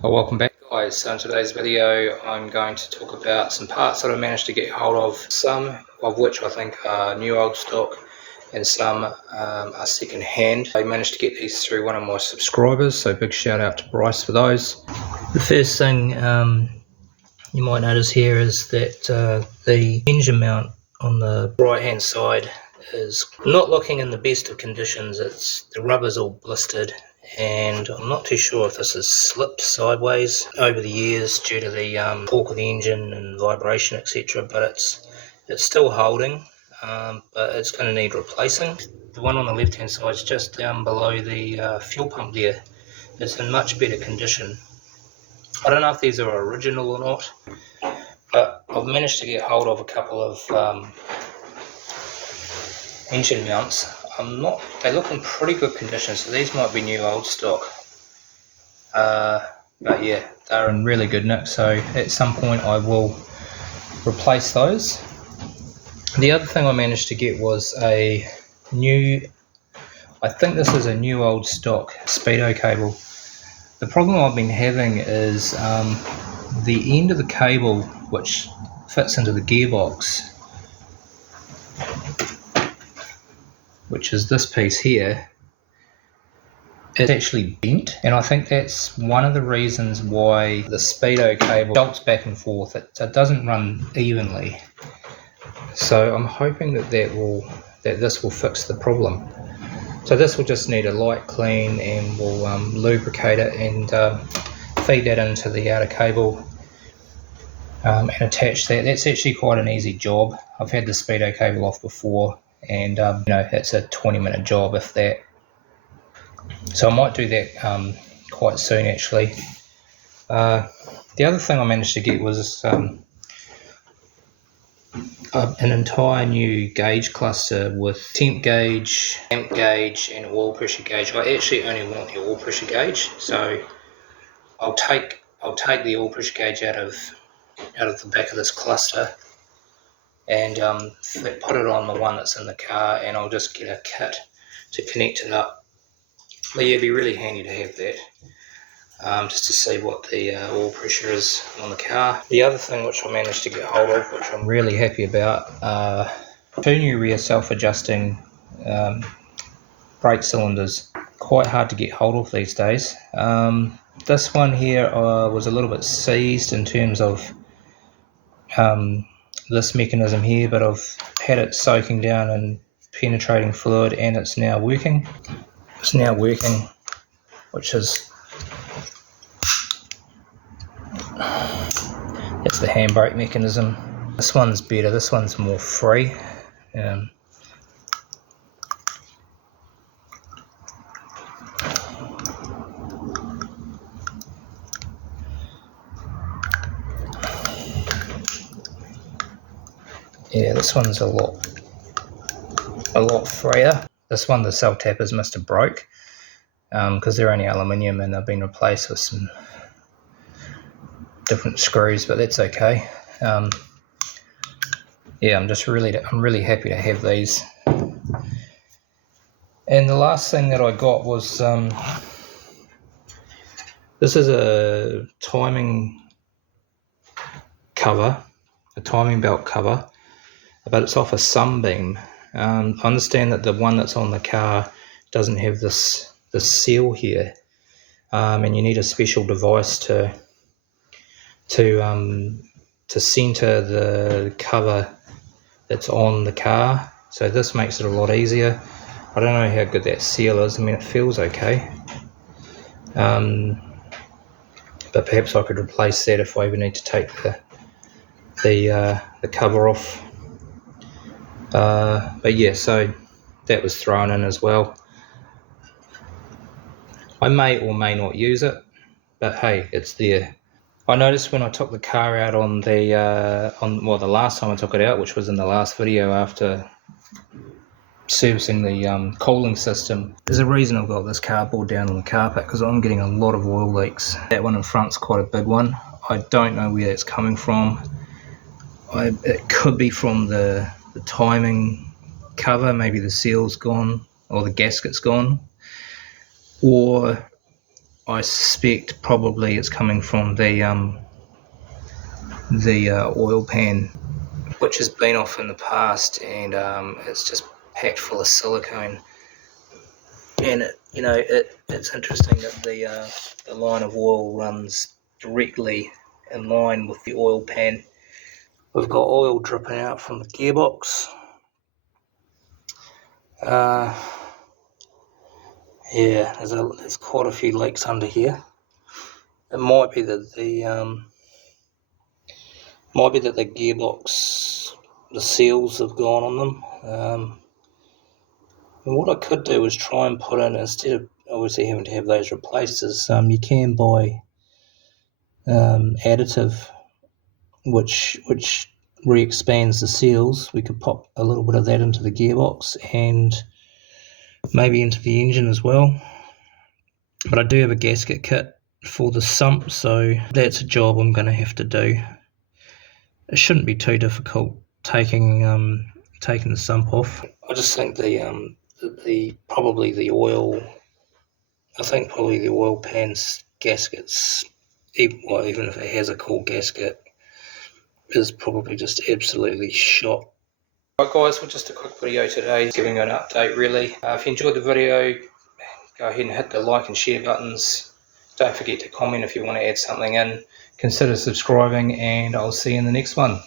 Well, welcome back guys. So in today's video I'm going to talk about some parts that I managed to get hold of, some of which I think are new old stock and some are second hand. I managed to get these through one of my subscribers, so big shout out to Bryce for those. The first thing you might notice here is that the engine mount on the right hand side is not looking in the best of conditions. The rubber's all blistered, and I'm not too sure if this has slipped sideways over the years due to the torque of the engine and vibration, etc. But it's still holding, but it's going to need replacing. The one on the left hand side is just down below the fuel pump there. It's in much better condition. I don't know if these are original or not, but I've managed to get hold of a couple of engine mounts. They look in pretty good condition, so these might be new old stock. But yeah, they're in really good nick, so at some point I will replace those. The other thing I managed to get was I think this is a new old stock speedo cable. The problem I've been having is the end of the cable, which fits into the gearbox, which is this piece here, it's actually bent, and I think that's one of the reasons why the speedo cable jolts back and forth. It doesn't run evenly, so I'm hoping that this will fix the problem. So this will just need a light clean, and we'll lubricate it and feed that into the outer cable and attach that. That's actually quite an easy job. I've had the speedo cable off before, and it's a 20-minute job, if that. So I might do that quite soon actually. The other thing I managed to get was an entire new gauge cluster with temp gauge, amp gauge and oil pressure gauge. I actually only want the oil pressure gauge, so I'll take the oil pressure gauge out of the back of this cluster and put it on the one that's in the car, and I'll just get a kit to connect it up. But yeah, it'd be really handy to have that, just to see what the oil pressure is on the car. The other thing which I managed to get hold of, which I'm really happy about, are two new rear self-adjusting brake cylinders. Quite hard to get hold of these days. This one here was a little bit seized in terms of this mechanism here, but I've had it soaking down in penetrating fluid, and it's now working. Which is, that's the handbrake mechanism. This one's better, this one's more free. Yeah, this one's a lot freer. This one, the cell tappers must have broke, because they're only aluminium and they've been replaced with some different screws, but that's okay. Yeah, I'm really happy to have these. And the last thing that I got was this is a timing cover, a timing belt cover, but it's off a Sunbeam. I understand that the one that's on the car doesn't have this seal here, and you need a special device to center the cover that's on the car. So this makes it a lot easier. I don't know how good that seal is. I mean, it feels okay, but perhaps I could replace that if I ever need to take the cover off. But yeah, so that was thrown in as well. I may or may not use it, but hey, it's there. I noticed when I took the car out on the last time I took it out, which was in the last video after servicing the cooling system, there's a reason I've got this cardboard down on the carpet, because I'm getting a lot of oil leaks. That one in front's quite a big one. I don't know where it's coming from. It could be from the timing cover, maybe the seal's gone or the gasket's gone, or I suspect probably it's coming from the oil pan, which has been off in the past, and it's just packed full of silicone. And it's interesting that the line of oil runs directly in line with the oil pan. We've got oil dripping out from the gearbox. Yeah, there's quite a few leaks under here. It might be that the gearbox, the seals have gone on them. And what I could do is try and put in, instead of obviously having to have those replaced, is you can buy additive which re-expands the seals. We could pop a little bit of that into the gearbox and maybe into the engine as well. But I do have a gasket kit for the sump, so that's a job I'm going to have to do. It shouldn't be too difficult taking the sump off. I just think probably the oil pan's gaskets, even if it has a cool gasket, is probably just absolutely shot. Right guys, well, just a quick video today, giving you an update really. If you enjoyed the video, go ahead and hit the like and share buttons. Don't forget to comment if you want to add something in. Consider subscribing, and I'll see you in the next one.